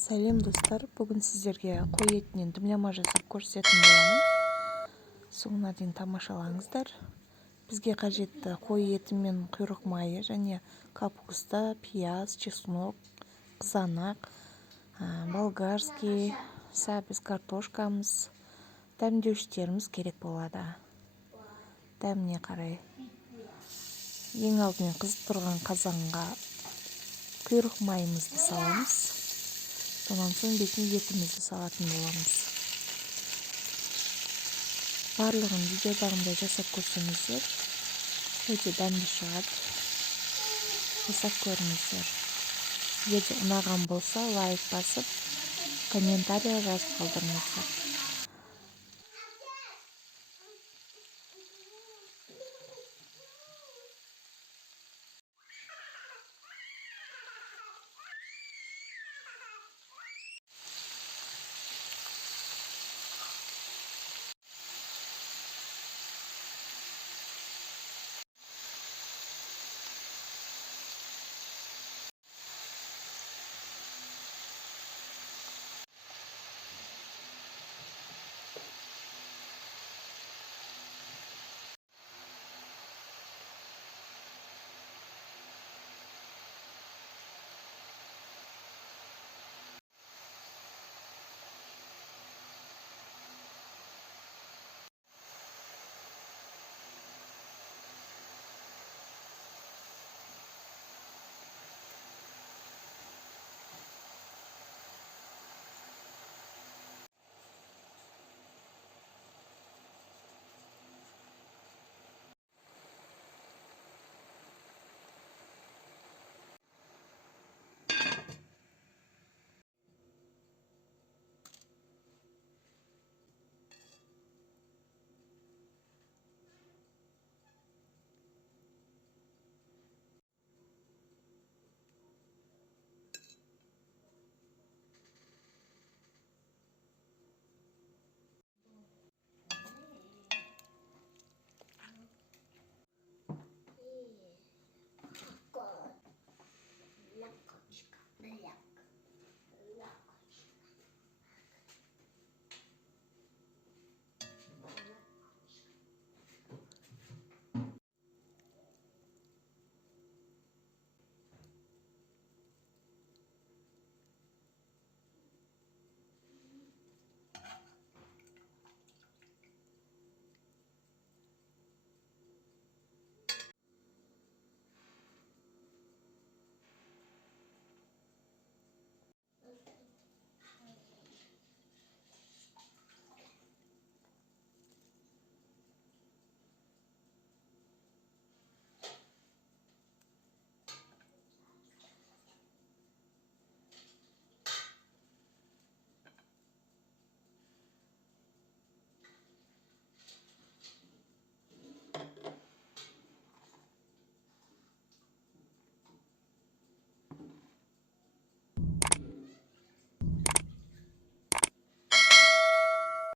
Сәлем достар, бүгін сіздерге қой етінен дымляма жасап көрсететін боламын. Соңына дейін тамашалаңыздар. Бізге қажетті қой еті мен құйрық майы және капуста, пияз, чеснок, қызанақ, болгарский, сәбіз картошкамыз, дәмдеуіштеріміз керек болады. Дәміне қарай. Ең алдымен қызып тұрған қазанға құйрық майымызды саламыз. Сонан соң бетіне етімізді салатын боламыз. Барлығын видеодағындай жасап көрсеңіздер, өте дәмді шығады. Жасап көріңіздер. Егер ұнаған болса, лайк басып, комментария жазып қалдырыңыздар.